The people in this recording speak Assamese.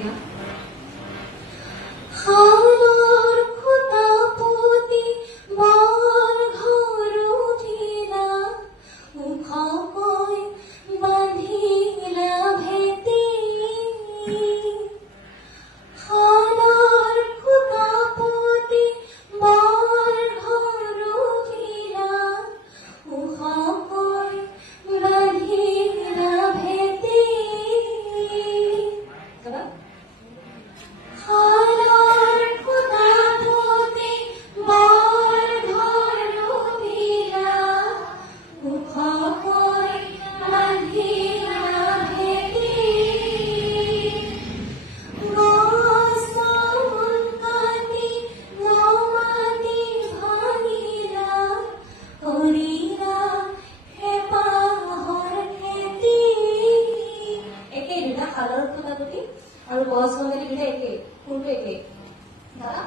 না হাওয়াৰ খোঁটা পুতি বৰ ঘৰ উঠিলা উখকৈ বান্ধিলা ভেটি হাওয়াৰ খোঁটা পুতি বৰ ঘৰ উঠিলা উখকৈ বান্ধিলা ভেটি হাওয়াৰ খোঁটা পুতি বৰ ঘৰ উঠিলা উখকৈ বান্ধিলা ভেটি গছন কাটি নমাটি ভাঙিলা কৰিলা হেঁপাহৰ খেতি একেই দুটা শালৰ খুঁটা পুতি আৰু গছ বনাই দিলে একেই কোনটো একেই দাদা